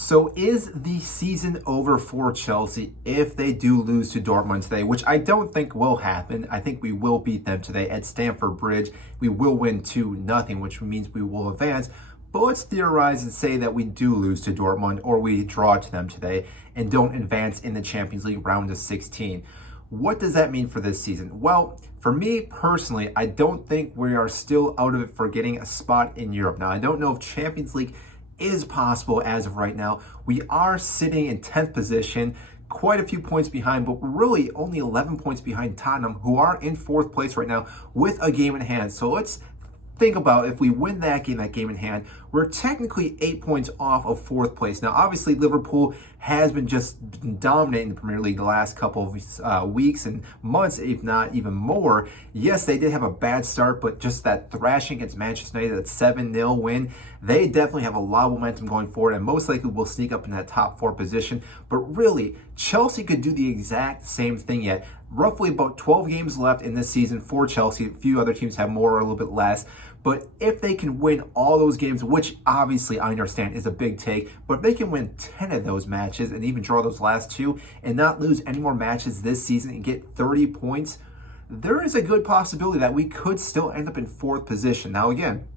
So is the season over for Chelsea if they do lose to Dortmund today, which I don't think will happen. I think we will beat them today at Stamford Bridge. We will win 2-0, which means we will advance. But let's theorize and say that we do lose to Dortmund or we draw to them today and don't advance in the Champions League round of 16. What does that mean for this season? Well, for me personally, I don't think we are still out of it for getting a spot in Europe. Now, I don't know if Champions League is possible as of right now. We are sitting in 10th position, quite a few points behind, but really only 11 points behind Tottenham, who are in 4th place right now with a game in hand. So let's think about if we win that game in hand, we're technically 8 points off of 4th place. Now, obviously, Liverpool has been just dominating the Premier League the last couple of weeks and months, if not even more. Yes, they did have a bad start, but just that thrashing against Manchester United, that 7-0 win, they definitely have a lot of momentum going forward and most likely will sneak up in that top 4 position. But really, Chelsea could do the exact same thing yet. Roughly about 12 games left in this season for Chelsea. A few other teams have more or a little bit less. But if they can win all those games, which obviously I understand is a big take, but if they can win 10 of those matches and even draw those last 2 and not lose any more matches this season and get 30 points, there is a good possibility that we could still end up in 4th position. Now, again,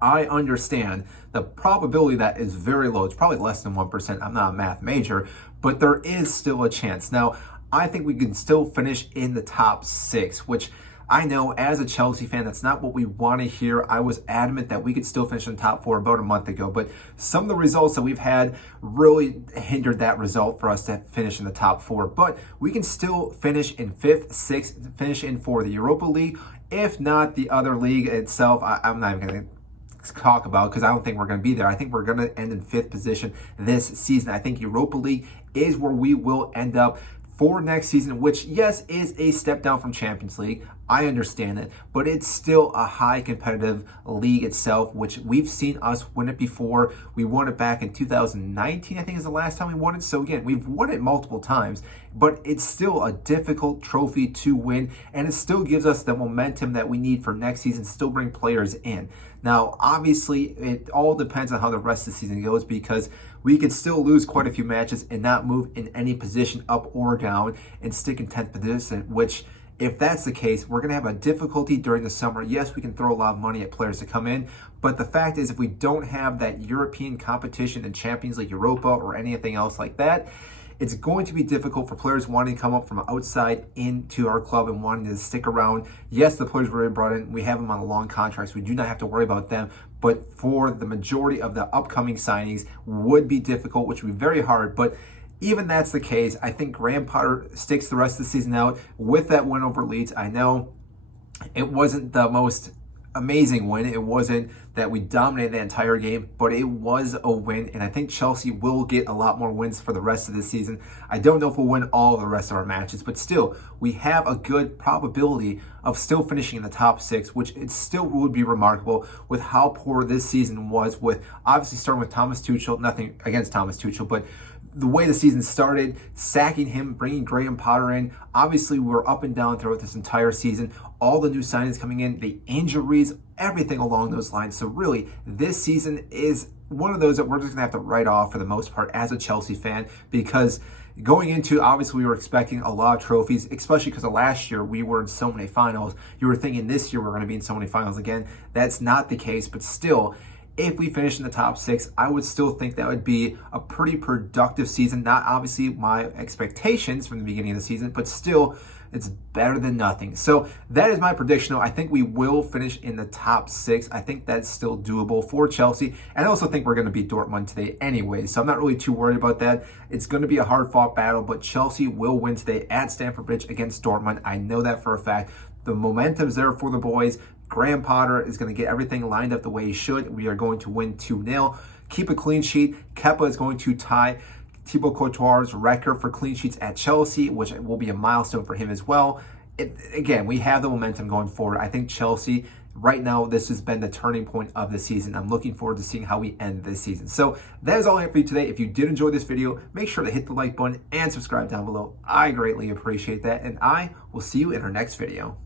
I understand the probability that is very low. It's probably less than 1%. I'm not a math major, but there is still a chance. Now, I think we can still finish in the top 6, which I know as a Chelsea fan, that's not what we want to hear. I was adamant that we could still finish in the top 4 about a month ago, but some of the results that we've had really hindered that result for us to finish in the top 4. But we can still finish in 5th, 6th, finish in for the Europa League. If not the other league itself, I'm not even going to talk about because I don't think we're going to be there. I think we're going to end in 5th position this season. I think Europa League is where we will end up for next season, which, yes, is a step down from Champions League. I understand it, but it's still a high competitive league itself, which we've seen us win it before. We won it back in 2019, I think is the last time we won it. So again, we've won it multiple times, but it's still a difficult trophy to win, and it still gives us the momentum that we need for next season, still bring players in. Now, obviously, it all depends on how the rest of the season goes because we could still lose quite a few matches and not move in any position up or down and stick in 10th position, which if that's the case, we're going to have a difficulty during the summer. Yes, we can throw a lot of money at players to come in, but the fact is if we don't have that European competition in Champions League, Europa, or anything else like that, it's going to be difficult for players wanting to come up from outside into our club and wanting to stick around. Yes, the players were brought in. We have them on long contracts. We do not have to worry about them. But for the majority of the upcoming signings would be difficult, which would be very hard. But even that's the case, I think Graham Potter sticks the rest of the season out with that win over Leeds. I know it wasn't the most amazing win. It wasn't that we dominated the entire game, but it was a win, and I think Chelsea will get a lot more wins for the rest of the season. I don't know if we'll win all the rest of our matches, but still, we have a good probability of still finishing in the top 6, which it still would be remarkable with how poor this season was, with obviously starting with Thomas Tuchel. Nothing against Thomas Tuchel, but the way the season started, sacking him, bringing Graham Potter in. Obviously, we were up and down throughout this entire season. All the new signings coming in, the injuries, everything along those lines. So really, this season is one of those that we're just going to have to write off for the most part as a Chelsea fan, because going into, obviously, we were expecting a lot of trophies, especially because of last year we were in so many finals. You were thinking this year we're going to be in so many finals again. That's not the case, but still, if we finish in the top 6, I would still think that would be a pretty productive season. Not obviously my expectations from the beginning of the season, but still, it's better than nothing. So that is my prediction. I think we will finish in the top 6. I think that's still doable for Chelsea. And I also think we're going to beat Dortmund today anyway. So I'm not really too worried about that. It's going to be a hard-fought battle, but Chelsea will win today at Stamford Bridge against Dortmund. I know that for a fact. The momentum's there for the boys. Graham Potter is going to get everything lined up the way he should. We are going to win 2-0. Keep a clean sheet. Kepa is going to tie Thibaut Courtois' record for clean sheets at Chelsea, which will be a milestone for him as well. Again, we have the momentum going forward. I think Chelsea, right now, this has been the turning point of the season. I'm looking forward to seeing how we end this season. So that is all I have for you today. If you did enjoy this video, make sure to hit the like button and subscribe down below. I greatly appreciate that, and I will see you in our next video.